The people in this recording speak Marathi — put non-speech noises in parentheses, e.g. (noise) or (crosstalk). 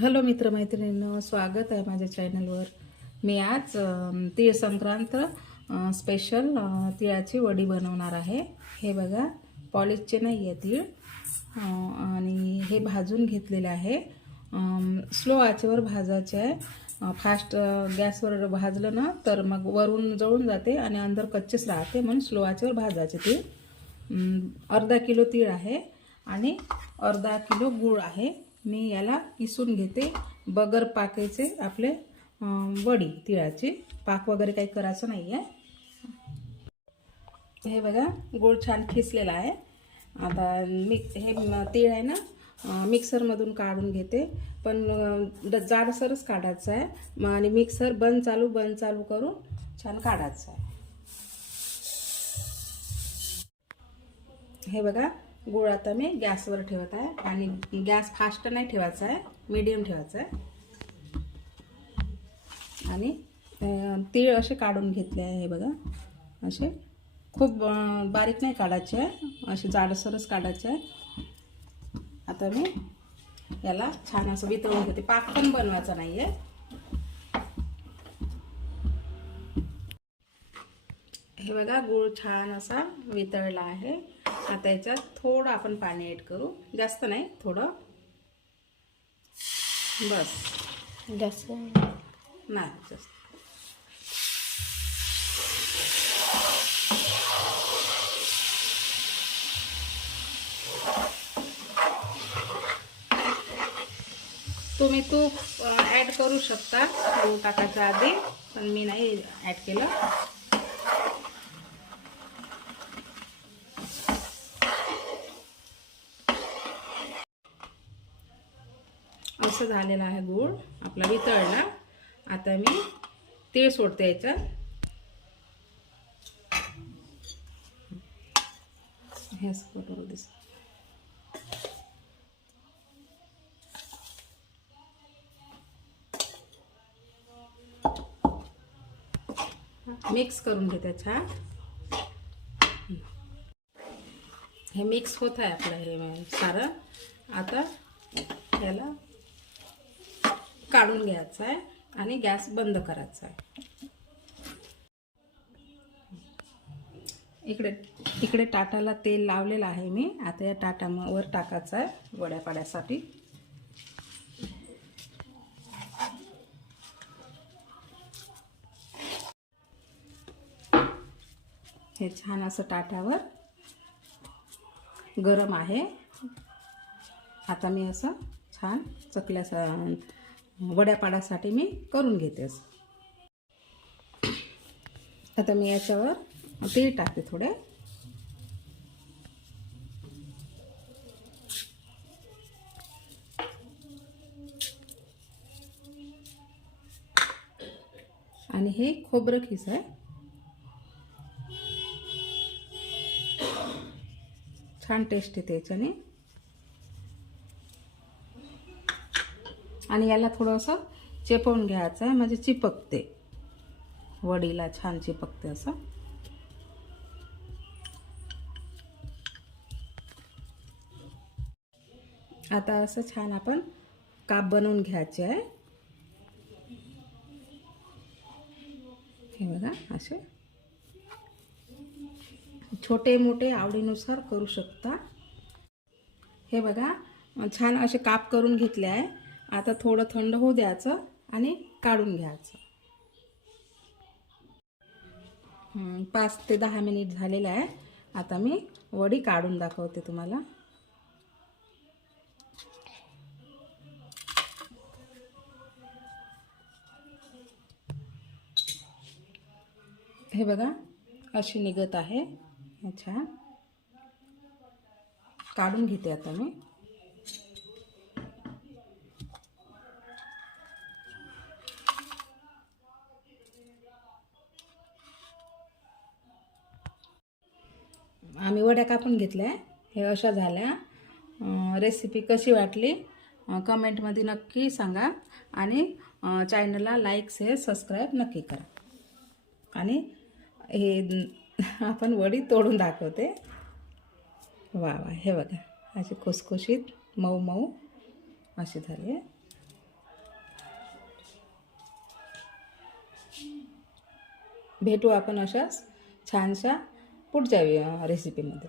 हॅलो मित्रमैत्रिणींनो स्वागत आहे माझ्या चॅनलवर. मी आज तीळ संक्रांत स्पेशल तिळाची वडी बनवणार आहे. हे बघा पॉलिशचे नाही आहे तीळ. आणि हे भाजून घेतलेले आहे. स्लो आचेवर भाजायचे आहे. फास्ट गॅसवर भाजलं ना तर मग वरून जळून जाते आणि अंदर कच्चेच राहते म्हणून स्लो आचेवर भाजायचे तीळ. अर्धा किलो तीळ आहे आणि अर्धा किलो गूळ आहे. मी याला किसून घेते. बगर पाकायचे आपले वडी तिळाची. पाक वगैरे काही करायचं नाही आहे हे बघा गूळ छान खिसलेला आहे. आता मी हे तीळ आहे ना मिक्सरमधून काढून घेते. पण ड- जाडसरच काढायचं आहे. मग आणि मिक्सर बंद चालू बंद चालू करून छान काढायचं आहे. हे बघा गुळ आता मी गॅसवर ठेवत आहे. आणि गॅस फास्ट नाही ठेवायचा आहे मीडियम ठेवायचा आहे. आणि तीळ असे काढून घेतले आहे हे बघा. असे. खूप बारीक नाही काढायचे आहे. असे जाडसरच काढायचे आहे. आता मी याला छान असं वितळून घेते. पाक पण बनवायचा नाही आहे हे बघा गूळ छान असा वितळला आहे. आता याच्यात थोडं आपण पाणी ॲड करू. जास्त नाही थोडं. बस. जास्त नाही. जास्त. तुम्ही तूप ॲड करू शकता. टाकायच्या आधी पण मी नाही ॲड केलं. असं झालेलं आहे गूळ. आपला वितळला. आता मी तीळ सोडते याच्यात. हे असं दिस मिक्स करून घेते छान. हे मिक्स होत आहे आपलं हे सारं. आता याला काढून घ्यायचं आहे आणि गॅस बंद करायचा आहे. इकडे इकडे टाटाला तेल लावलेलं आहे मी. आता या टाटावर टाकायचं आहे वड्यापाड्यासाठी. हे छान असं टाट्यावर गरम आहे. आता मी असं छान चकल्यासा वड्यापाडासाठी मी करून घेते आता मी याच्यावर तीळ टाकते थोडे. आणि हे खोबरं खिस आहे. छान टेस्ट येते याच्याने. आणि याला थोडंसं चेपवून घ्यायचं आहे. म्हणजे चिपकते. वडीला छान चिपकते असं. आता असं छान आपण काप बनवून घ्यायचे आहे. हे बघा असे. छोटे मोठे आवडीनुसार करू शकता. हे बघा छान असे काप करून घेतले आहे. आता थोडं थंड होऊ द्यायचं आणि काढून घ्यायचं. पाच ते दहा मिनिट झालेलं आहे. आता मी वडी काढून दाखवते तुम्हाला. हे बघा अशी निघत आहे. छान. काढून घेते आता मी. वड्या कापून घेतल्या. हे अशा झाल्या. रेसिपी कशी वाटली? कमेंटमध्ये नक्की सांगा. आणि चॅनलला लाईक शेअर सबस्क्राईब नक्की करा. आणि हे (laughs) आपण वडी तोडून दाखवते. वा वा हे बघा. अशी खुसखुशीत मऊ मऊ अशी झाली. आहे भेटू आपण अशाच छानशा पुढच्या रेसिपीमध्ये